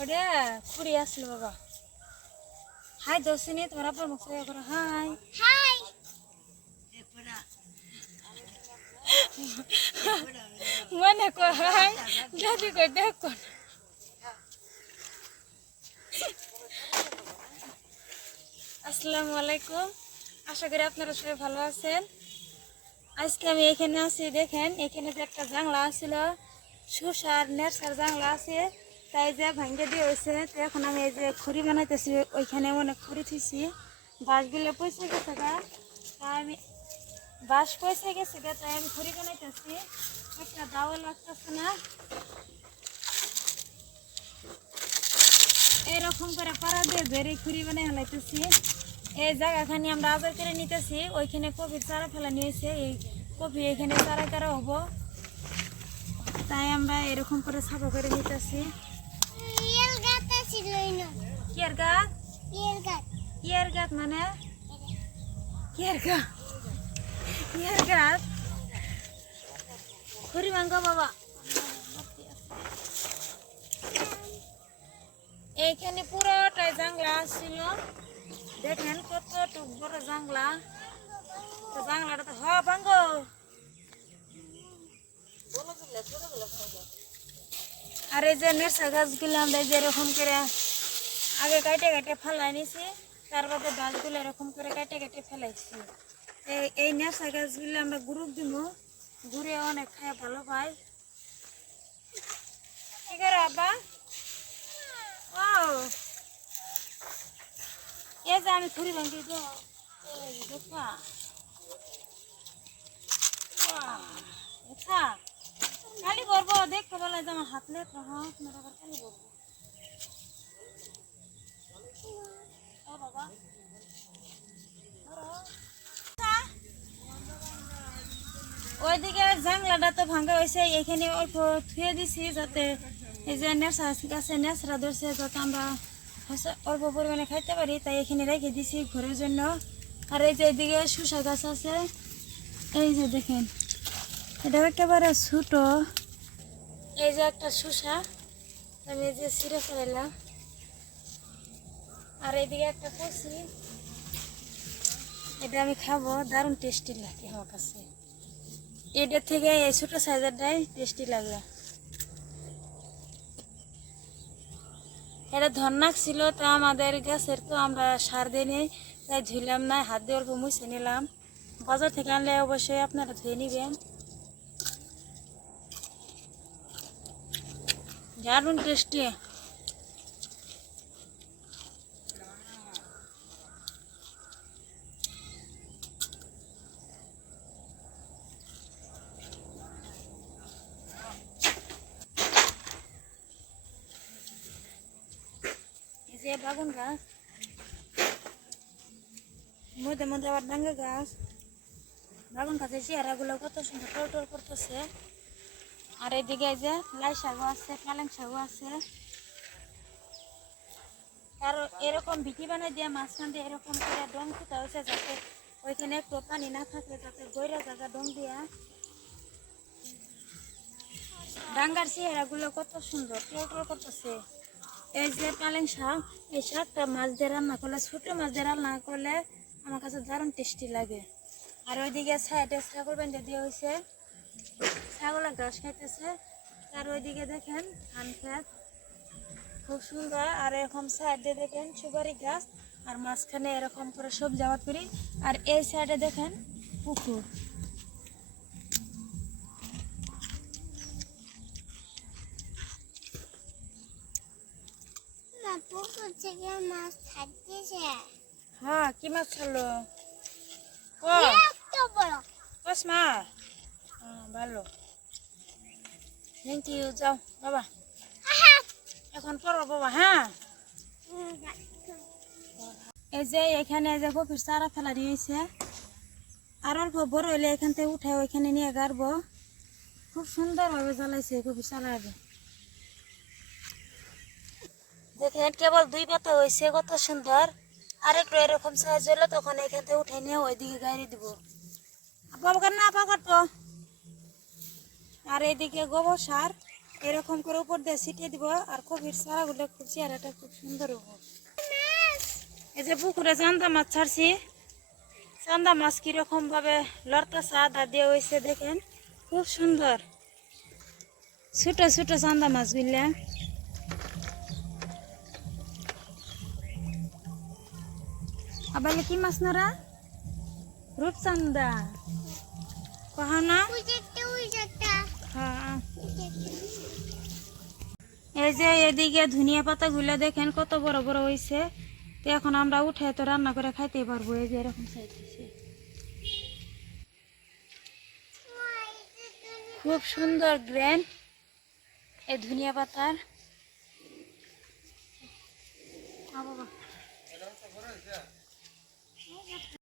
ওটা খুঁড়ি আসলো বাবা। হাই তোমার আব্বার মুখ করো হাই। হাই। মনে কর হাই। দাদি কর দেখো আসসালামু আলাইকুম। আশা করি আপনারা সবাই ভালো আছেন। আজকে আমি এখানে আছি দেখেন এখানে যে একটা জাংলা আছিল সুসার নেরসার জাংলা আছে। তাই যে ভাঙ্গে দিয়ে হয়েছে, তো এখন আমি এই যে খড়ি বানাইতেছি, ওইখানে অনেক খড়ি থুইছি। বাঁশগুলো পয়সা গেছে গা। তাই আমি বাঁশ পয়সা গেছে গা, তাই আমি খড়ি বানাইতেছি। একটা দাওয়া লাগতেছে না। এরকম করে পাড়া দিয়ে বেড়ে খুঁড়ি বানাই হালাইতেছি এই জায়গাখানি আমরা আবার করে নিতেছি, ওইখানে কপির চারা ফেলা নিয়েছে এই কপি এখানে চারা চারা হব? তাই আমরা এরকম করে সাফা করে নিতেছি। কিয়ার গাছ কিয়ার গাছ মানে কিয়ার গাছ কিয়ার গাছ বাবা এইখানে পুরোটাই জাংলা ছিল দেখেন কতটুক বড় জাংলা তো জাংলাটা তো হ ভাঙ্গ আর এই যে নেশা গাছগুলো আমরা যে এরকম করে আগে কাটে কাটে ফেলাই নিছি, তার বাদে গাছগুলো এরকম করে কাটে কাটে ফেলাইছি। এই এই নেশা গাছগুলো আমরা গ্রুপ দিব ঘুরে অনেক খায়, ভালো পাই কি করে আব্বা? ও। এই যে আমি খুঁড়ি ভাঙি দেখা। দেখা। কালি করব দেখতে বলে যে আমার হাত বাবা। ওইদিকে তো হয়েছে এখানে অল্প থুয়ে দিছি যাতে এই যে নেশা গাছে নেশরা ধরছে, যাতে আমরা অল্প পরিমাণে খাইতে পারি, তাই এখানে রেখে দিছি ঘরের জন্য। আর এই যে এদিকে শুষা গাছ আছে, এই যে দেখেন। এটা একেবারে ছোট। এই যে একটা শুষা আমি এই যে ছিঁড়ে ফেলাইলাম। আর এইদিকে একটা কচি। এটা আমি খাব, দারুণ টেস্টি লাগে আমার কাছে। এটা থেকে এই ছোট সাইজেরটাই টেস্টি লাগে। এটা ধর্নাক ছিল, তা আমাদের গাছের তো আমরা সার দিয়ে নিই, তাই ধুইলাম না হাত দিয়ে অল্প মুছে নিলাম। বাজার থেকে আনলে অবশ্যই আপনারা ধুয়ে নিবেন। দারুণ টেস্টি যে বাগুন গাছ। মধ্যে মধ্যে আবার ডাঙ্গা গাছ। বাগুন গাছের চেহারাগুলো কত সুন্দর টল টল করতেছে। আর এদিকে এই যে লাই শাকও আছে পালেং শাকও আছে। আর এরকম ভিটি বানিয়ে দিয়ে মাঝখান দিয়ে এরকম করে ডং ফুটা হয়েছে যাতে ওইখানে একটু পানি না থাকে, যাতে গইরা জায়গা ডং দিয়া। ডাঙ্গার চেহারাগুলো কত সুন্দর টল করতেছে। এই যে পালেং শাক, এই শাকটা মাছ দিয়ে রান্না করলে, ছোটো মাছ দিয়ে রান্না করলে আমার কাছে দারুণ টেস্টি লাগে। আর ওইদিকে সাইডে ছাগল বেঁধে দিয়ে হয়েছে ছাগলে ঘাস খাইতেছে। আর ওইদিকে দেখেন ধান খেত। খুব সুন্দর। আর এরকম সাইডে দেখেন সুপারি গাছ। আর মাঝখানে এরকম করে সবজি আবাদ করি। আর এই সাইডে দেখেন পুকুর। হ্যাঁ কি মাছ ছাড়লো? ও ভালো। থ্যাংক ইউ যাও, বাবা। এখন পড়ো বাবা হ্যাঁ? এই যে এখানে যে কপির চারা ফেলা দিয়েছে, আর অল্প বড় হইলে এখান থেকে উঠে ওইখানে নিয়ে গাড়বো। খুব সুন্দরভাবে জ্বালাইছে কপির চারাটা দেখেন, কেবল দুই পাতা হয়েছে কত সুন্দর। আর একটু এরকম সাইজ হলে তখন এখান থেকে উঠে নিয়ে ওইদিকে গাড়ি দিব। বাবা না পাকার তো আর এদিকে গোবর সার, এরকম করে উপর দিয়ে ছিটিয়ে দিব, আর কবির চারাগুলো খুব চেহারাটা খুব সুন্দর হব। এই যে পুকুরে চান্দা মাছ ছাড়ছি। চান্দা মাছ কীরকম ভাবে লড়তাছে আদা দিয়ে হয়েছে দেখেন, খুব সুন্দর। ছোট ছোট চান্দা মাছ বুঝলে আবার কি মাছ নারা? রূপচান্দা। কহা না এই যে এদিকে ধনিয়া পাতা গুলা দেখেন কত বড় বড় হয়েছে এখন আমরা উঠে তো রান্না করে খাইতে পারব, এই যে এরকম চাইতেছে খুব সুন্দর গ্রেন এই ধনিয়া পাতার।